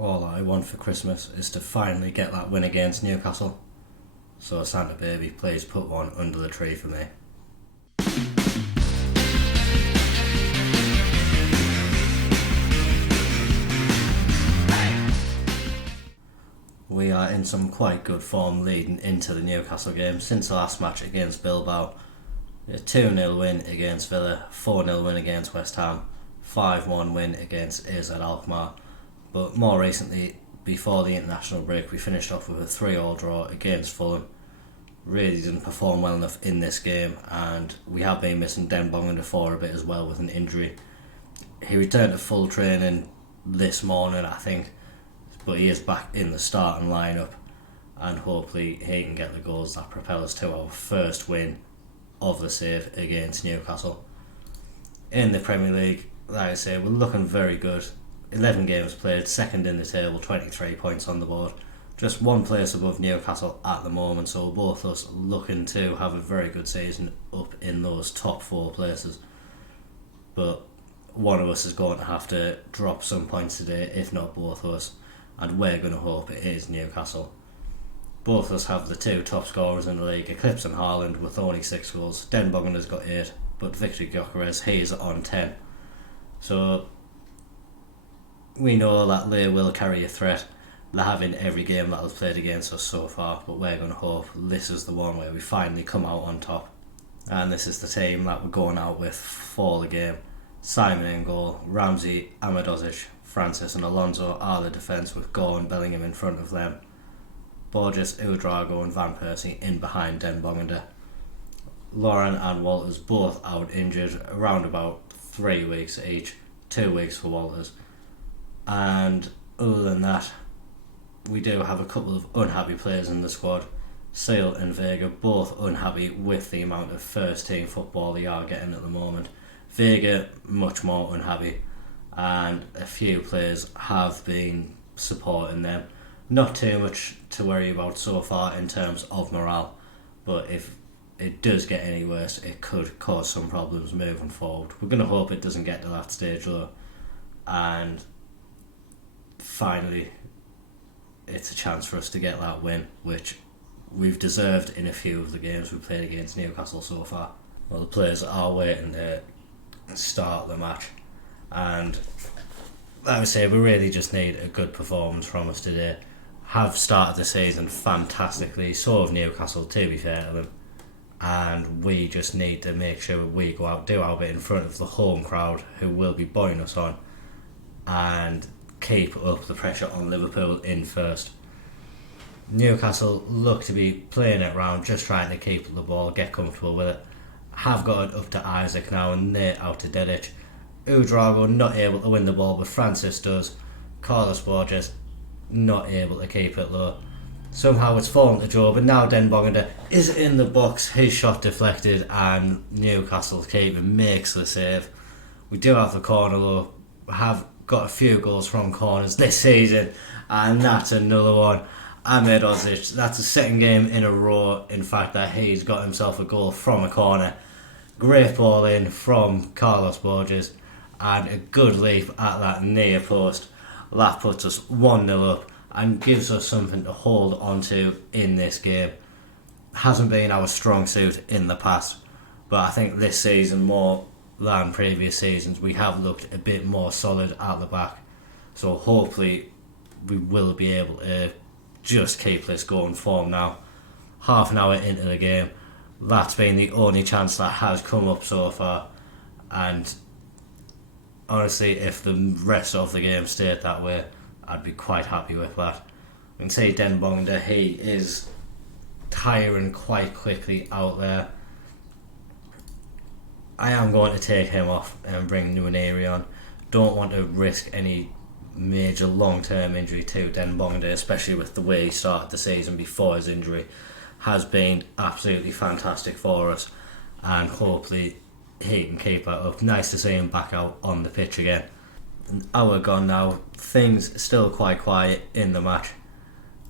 all I want for Christmas is to finally get that win against Newcastle. So Santa baby, please put one under the tree for me. We are in some quite good form leading into the Newcastle game since the last match against Bilbao. A 2-0 win against Villa, 4-0 win against West Ham, 5-1 win against AZ Alkmaar. But more recently, before the international break, we finished off with a 3-3 draw against Fulham. Really didn't perform well enough in this game, and we have been missing Den Bongenda for a bit as well with an injury. He returned to full training this morning, I think, but he is back in the starting lineup, and hopefully he can get the goals that propel us to our first win of the save against Newcastle. In the Premier League, like I say, we're looking very good. 11 games played, second in the table, 23 points on the board. Just one place above Newcastle at the moment, so both of us looking to have a very good season up in those top 4 places. But one of us is going to have to drop some points today, if not both of us, and we're going to hope it is Newcastle. Both of us have the 2 top scorers in the league, eclipsing Haaland with only 6 goals. Den Bongenda's got 8, but Victor Gyökeres, he's on 10. So we know that they will carry a threat. They have in every game that has played against us so far, but we're going to hope this is the one where we finally come out on top. And this is the team that we're going out with for the game. Simon in goal, Ramsey, Amadozic, Francis and Alonso are the defence, with Gore and Bellingham in front of them. Borges, Ouedraogo and Van Persie in behind Den Bongenda. Lauren and Walters both out injured, around about 3 weeks each, 2 weeks for Walters. And other than that, we do have a couple of unhappy players in the squad. Seal and Vega both unhappy with the amount of first team football they are getting at the moment. Vega much more unhappy, and a few players have been supporting them. Not too much to worry about so far in terms of morale, but if it does get any worse, it could cause some problems moving forward. We're going to hope it doesn't get to that stage though, and finally it's a chance for us to get that win, which we've deserved in a few of the games we played against Newcastle so far. Well, the players are waiting to start the match, and like I say, we really just need a good performance from us today. Have started the season fantastically, so have Newcastle, to be fair to them, and we just need to make sure we go out, do our bit in front of the home crowd who will be buoying us on, and keep up the pressure on Liverpool in first. Newcastle look to be playing it round, just trying to keep the ball, get comfortable with it. Have got it up to Isaac now and Nate out to Dedic. Ouedraogo not able to win the ball, but Francis does. Carlos Borges not able to keep it low. Somehow it's fallen to Joe, but now Den Bongenda is in the box. His shot deflected and Newcastle's keeper makes the save. We do have the corner though. We have got a few goals from corners this season, and that's another one. Amadozic, that's the second game in a row, in fact, that he's got himself a goal from a corner. Great ball in from Carlos Borges, and a good leap at that near post. That puts us 1-0 up and gives us something to hold on to in this game. Hasn't been our strong suit in the past, but I think this season more than previous seasons we have looked a bit more solid at the back, so hopefully we will be able to just keep this going form now. Half an hour into the game, that's been the only chance that has come up so far, and honestly, if the rest of the game stayed that way, I'd be quite happy with that. You can see Den Bongenda, he is tiring quite quickly out there. I am going to take him off and bring Nwaneri on. Don't want to risk any major long-term injury to Den Bongenda, especially with the way he started the season before his injury. Has been absolutely fantastic for us, and hopefully he can keep that up. Nice to see him back out on the pitch again. An hour gone now, things still quite quiet in the match.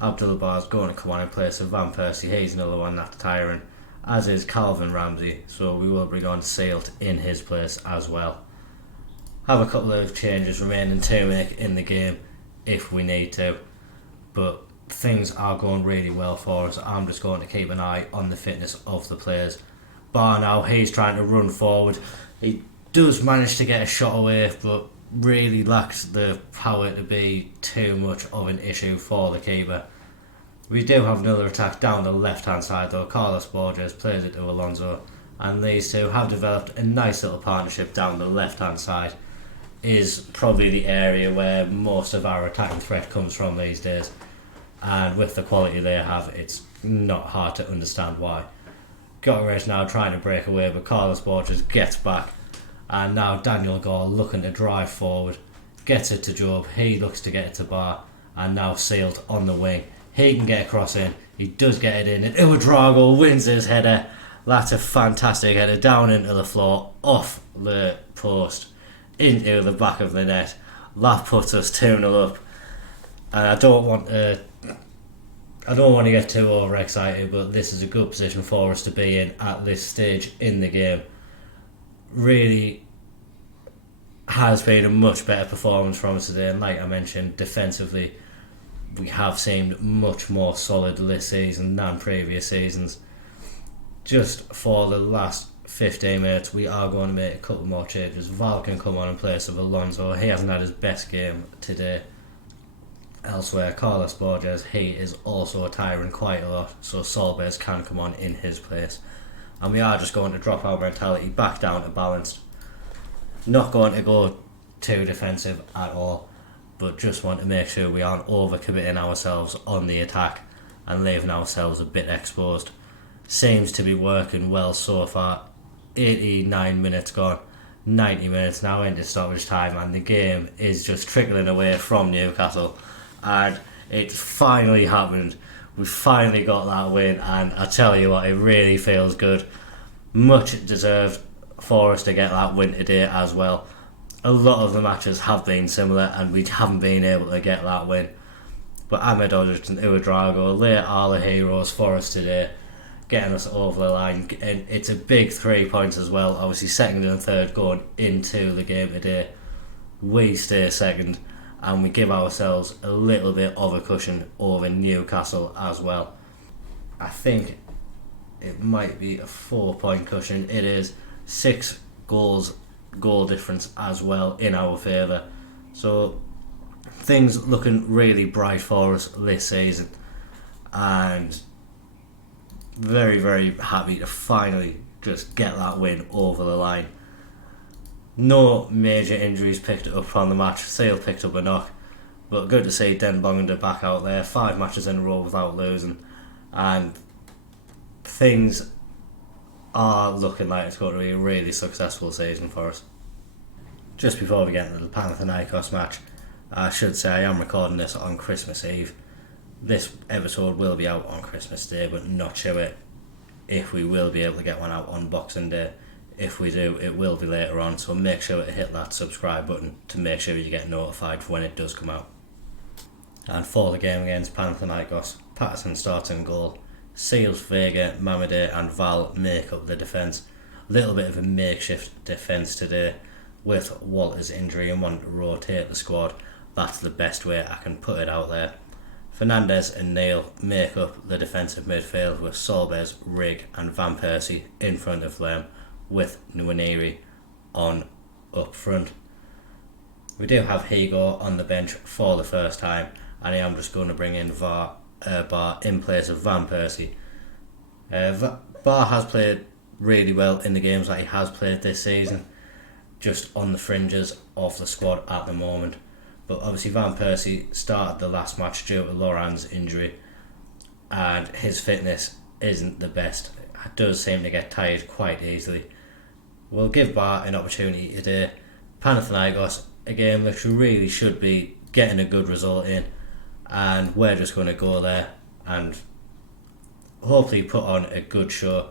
Abdullah Bar's going to come on in place of Van Persie. He's another one that's tiring, as is Calvin Ramsey, so we will bring on Sealt in his place as well. Have a couple of changes remaining to make in the game. if we need to. But things are going really well for us. I'm just going to keep an eye on the fitness of the players. Bar now, he's trying to run forward. He does manage to get a shot away, but really lacks the power to be too much of an issue for the keeper. We do have another attack down the left hand side though. Carlos Borges plays it to Alonso, and these two have developed a nice little partnership down the left hand side. Is probably the area where most of our attacking threat comes from these days, and with the quality they have, it's not hard to understand why. Gutierrez now trying to break away, but Carlos Borges gets back, and now Daniel Gore looking to drive forward, gets it to Job. He looks to get it to Bar, and now Sealed on the wing. He can get across in. He does get it in, and Ouedraogo wins his header. That's a fantastic header down into the floor, off the post, into the back of the net. That puts us 2-0 up, and I don't want to get too overexcited, but this is a good position for us to be in at this stage in the game. Really has been a much better performance from us today, and like I mentioned, defensively we have seemed much more solid this season than previous seasons. Just for the last 15 minutes, we are going to make a couple more changes. Val can come on in place of Alonso. He hasn't had his best game today. Elsewhere, Carlos Borges, he is also tiring quite a lot, so Solbes can come on in his place. And we are just going to drop our mentality back down to balanced. Not going to go too defensive at all, but just want to make sure we aren't overcommitting ourselves on the attack and leaving ourselves a bit exposed. Seems to be working well so far. 89 minutes gone, 90 minutes now into stoppage time, and the game is just trickling away from Newcastle. And it finally happened. We finally got that win, and I tell you what, it really feels good. Much deserved for us to get that win today as well. A lot of the matches have been similar, and we haven't been able to get that win. But Ahmed Odrich and Ouedraogo, they are the heroes for us today, getting us over the line. And it's a big 3 points as well. Obviously, second and third going into the game today. We stay second, and we give ourselves a little bit of a cushion over Newcastle as well. I think it might be a 4 point cushion. It is 6 goal difference as well in our favour. So things looking really bright for us this season, and very, very happy to finally just get that win over the line. No major injuries picked up from the match. Sale picked up a knock, but good to see Den Bongender back out there. 5 matches in a row without losing, and things are looking like it's going to be a really successful season for us. Just before we get into the Panathinaikos match, I should say I am recording this on Christmas Eve. This episode will be out on Christmas Day, but not sure if we will be able to get one out on Boxing Day. If we do, it will be later on, so make sure to hit that subscribe button to make sure you get notified when it does come out. And for the game against Panathinaikos, Patterson starts in goal. Seals, Vega, Mamade and Val make up the defence. A little bit of a makeshift defence today with Walter's injury and wanting to rotate the squad. That's the best way I can put it out there. Fernandez and Neil make up the defensive midfield with Solbes, Rigg and Van Persie in front of them, with Nwaneri on up front. We do have Higo on the bench for the first time, and I am just going to bring in Bar in place of Van Persie. Bar has played really well in the games that he has played this season, just on the fringes of the squad at the moment. But obviously Van Persie started the last match due to Laurent's injury, and his fitness isn't the best. He does seem to get tired quite easily. We'll give Bar an opportunity today. Panathinaikos, a game which we really should be getting a good result in, and we're just going to go there and hopefully put on a good show.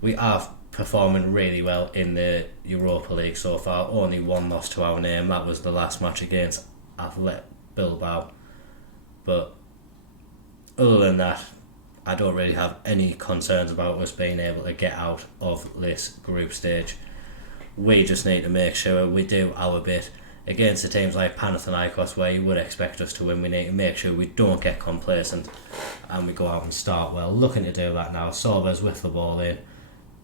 We are performing really well in the Europa League so far. Only one loss to our name. That was the last match against Athletic Bilbao. But other than that, I don't really have any concerns about us being able to get out of this group stage. We just need to make sure we do our bit against the teams like Panathinaikos, where you would expect us to win, we need to make sure we don't get complacent and we go out and start well. Looking to do that now. Sorbers with the ball in.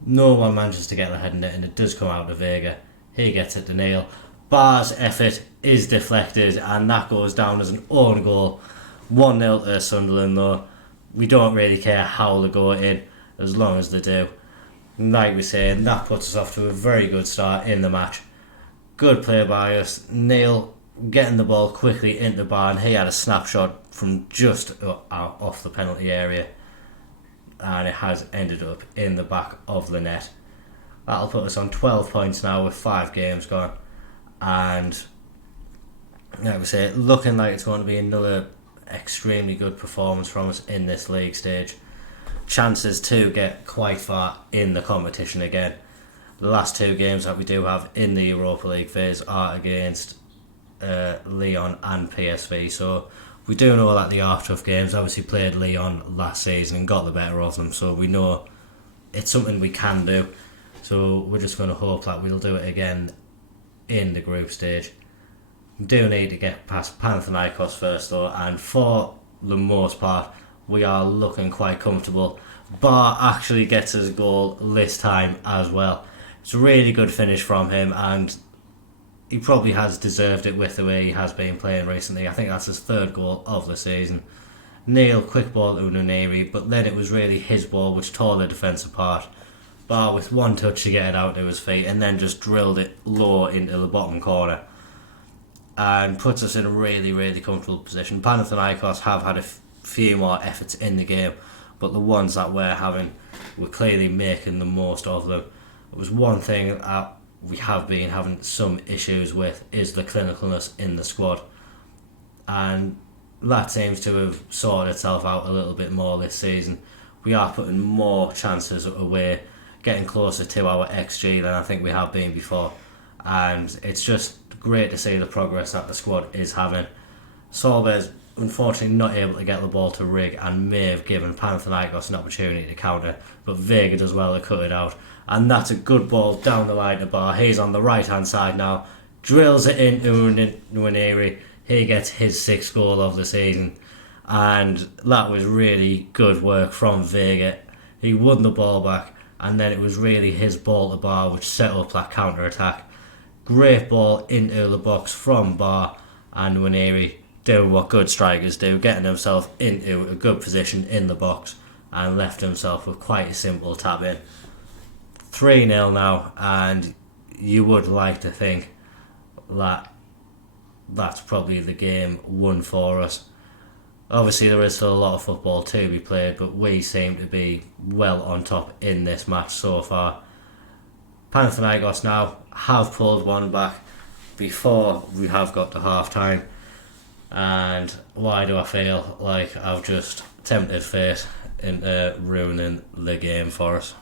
No one manages to get the head in it, and it does come out to Vega. He gets it to Neil. Barr's effort is deflected, and that goes down as an own goal. 1-0 to Sunderland, though. We don't really care how they go in, as long as they do. Like we say, that puts us off to a very good start in the match. Good play by us. Neil getting the ball quickly into Bar, and he had a snapshot from just off the penalty area, and it has ended up in the back of the net. That'll put us on 12 points now with 5 games gone, and like we say, looking like it's going to be another extremely good performance from us in this league stage. Chances to get quite far in the competition again. The last 2 games that we do have in the Europa League phase are against Lyon and PSV, so we do know that they are tough games. Obviously played Lyon last season and got the better of them, so we know it's something we can do. So we're just going to hope that we'll do it again in the group stage. We do need to get past Panathinaikos first though, and for the most part we are looking quite comfortable. Bar actually gets his goal this time as well. It's a really good finish from him, and he probably has deserved it with the way he has been playing recently. I think that's his 3rd goal of the season. Neil, quick ball to Nuneri, but then it was really his ball which tore the defence apart. Bar with one touch to get it out to his feet, and then just drilled it low into the bottom corner and puts us in a really, really comfortable position. Panathinaikos have had a few more efforts in the game, but the ones that we're having, we're clearly making the most of them. It was one thing that we have been having some issues with is the clinicalness in the squad, and that seems to have sorted itself out a little bit more this season. We are putting more chances away, getting closer to our XG than I think we have been before, and it's just great to see the progress that the squad is having. Sorbes unfortunately not able to get the ball to Rig, and may have given Panathinaikos an opportunity to counter, but Vega does well to cut it out, and that's a good ball down the line to Bar. He's on the right hand side now, drills it into Nwaneri. He gets his 6th goal of the season, and that was really good work from Vega. He won the ball back, and then it was really his ball to Bar which set up that counter attack. Great ball into the box from Bar, and Nwaneri doing what good strikers do, getting himself into a good position in the box, and left himself with quite a simple tap in. 3-0 now, and you would like to think that that's probably the game won for us. Obviously there is still a lot of football to be played, but we seem to be well on top in this match so far. Panathinaikos now have pulled one back before we have got to half time, and why do I feel like I've just tempted fate into ruining the game for us?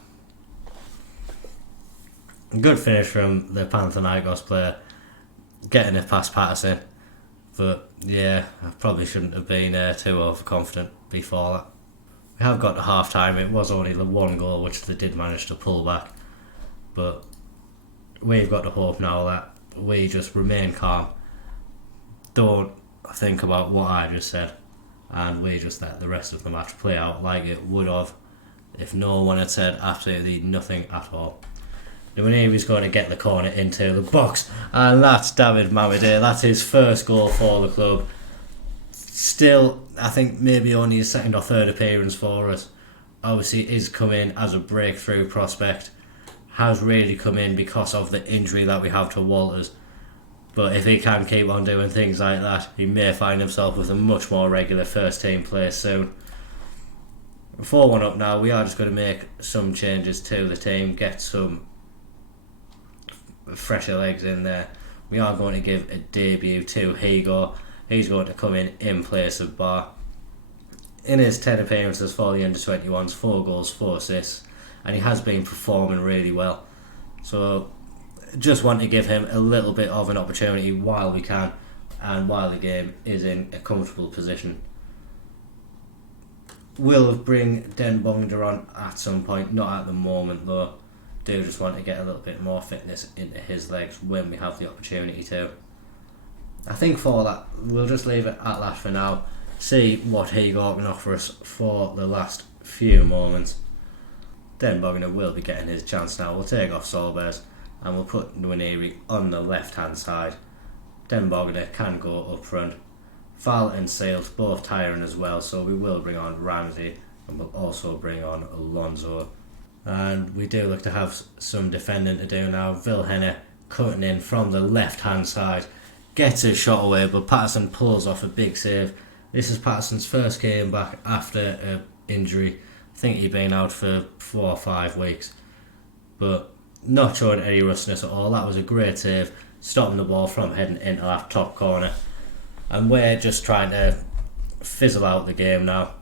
Good finish from the Panathinaikos player, getting it past Patterson, but yeah, I probably shouldn't have been too overconfident before that. We have got to half time. It was only the 1 goal which they did manage to pull back, but we've got to hope now that we just remain calm, don't think about what I just said, and we just let the rest of the match play out like it would have if no one had said absolutely nothing at all. Nwaneri's going to get the corner into the box, and that's David Mamadou. That's his 1st goal for the club. Still, I think maybe only his 2nd or 3rd appearance for us. Obviously is come in as a breakthrough prospect, has really come in because of the injury that we have to Walters, but if he can keep on doing things like that, he may find himself with a much more regular first team place soon. 4-1 up now. We are just going to make some changes to the team, get some fresher legs in there. We are going to give a debut to Higo. He's going to come in place of Bar. In his 10 appearances for the under-21s, 4 goals, 4 assists, and he has been performing really well. So just want to give him a little bit of an opportunity while we can, and while the game is in a comfortable position. We'll bring Den Bongder on at some point, not at the moment though. Do just want to get a little bit more fitness into his legs when we have the opportunity to. I think for that, we'll just leave it at that for now. See what Hegor can offer us for the last few moments. Den Bogner will be getting his chance now. We'll take off Solbergs and we'll put Nwaneri on the left hand side. Den Bogner can go up front. Val and Sealt both tiring as well, so we will bring on Ramsey and we'll also bring on Alonso. And we do look to have some defending to do now. Vilhena cutting in from the left hand side, gets his shot away, but Patterson pulls off a big save. This is Patterson's first game back after an injury. I think he'd been out for 4 or 5 weeks, but not showing any rustiness at all. That was a great save, stopping the ball from heading into that top corner. And we're just trying to fizzle out the game now,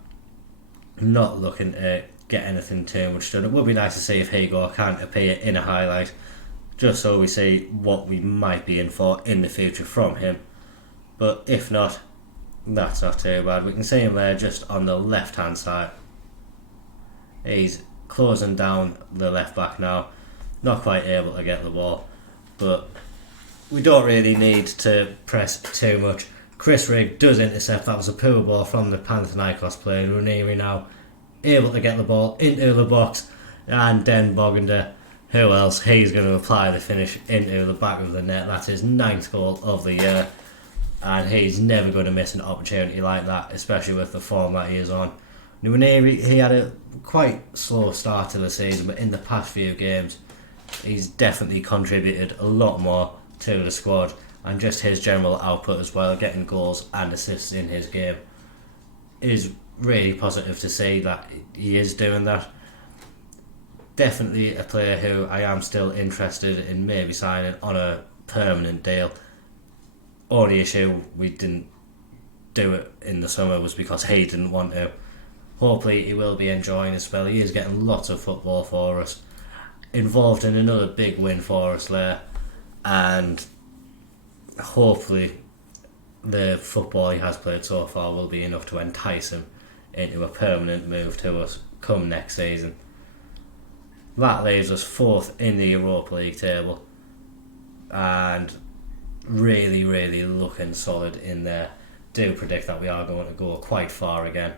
not looking to get anything too much done. It would be nice to see if Hegor can appear in a highlight, just so we see what we might be in for in the future from him. But if not, that's not too bad. We can see him there just on the left hand side. He's closing down the left back now, not quite able to get the ball, but we don't really need to press too much. Chris Rigg does intercept. That was a poor ball from the Panathinaikos player. Ranieri now able to get the ball into the box, and Den Bogner, who else? He's going to apply the finish into the back of the net. That's his 9th goal of the year, and he's never going to miss an opportunity like that, especially with the form that he is on. Nwaneri, he had a quite slow start to the season, but in the past few games he's definitely contributed a lot more to the squad, and just his general output as well, getting goals and assists in his game, is really positive to see that he is doing that. Definitely a player who I am still interested in maybe signing on a permanent deal. Only issue we didn't do it in the summer was because he didn't want to. Hopefully he will be enjoying his spell. He is getting lots of football for us, involved in another big win for us there, and hopefully the football he has played so far will be enough to entice him into a permanent move to us come next season. That leaves us 4th in the Europa League table, and really looking solid in there. Do predict that we are going to go quite far again.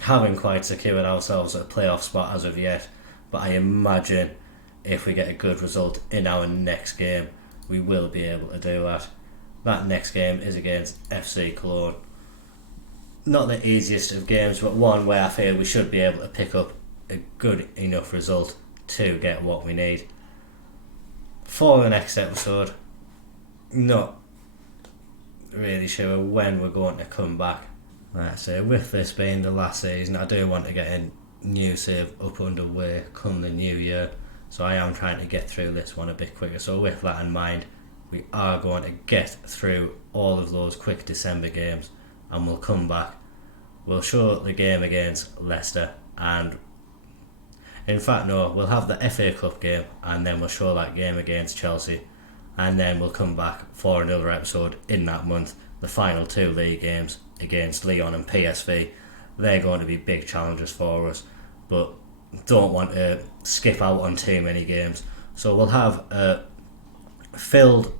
Haven't quite secured ourselves a playoff spot as of yet, but I imagine if we get a good result in our next game, we will be able to do that. That next game is against FC Cologne. Not the easiest of games, but one where I feel we should be able to pick up a good enough result to get what we need. For the next episode, not really sure when we're going to come back. Like I say, with this being the last season, I do want to get a new save up underway come the new year, so I am trying to get through this one a bit quicker. So with that in mind, we are going to get through all of those quick December games, and we'll come back. We'll show the game against Leicester, and in fact no, we'll have the FA Cup game, and then we'll show that game against Chelsea, and then we'll come back for another episode in that month. The final 2 league games against Lyon and PSV, they're going to be big challenges for us, but don't want to skip out on too many games. So we'll have a filled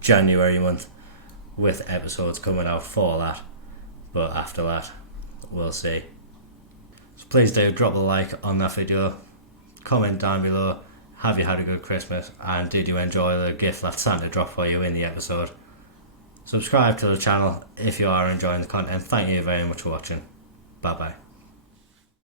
January month with episodes coming out for that, but after that we'll see. So please do drop a like on that video, comment down below, have you had a good Christmas, and did you enjoy the gift that Santa dropped for you in the episode. Subscribe to the channel if you are enjoying the content. Thank you very much for watching. Bye bye.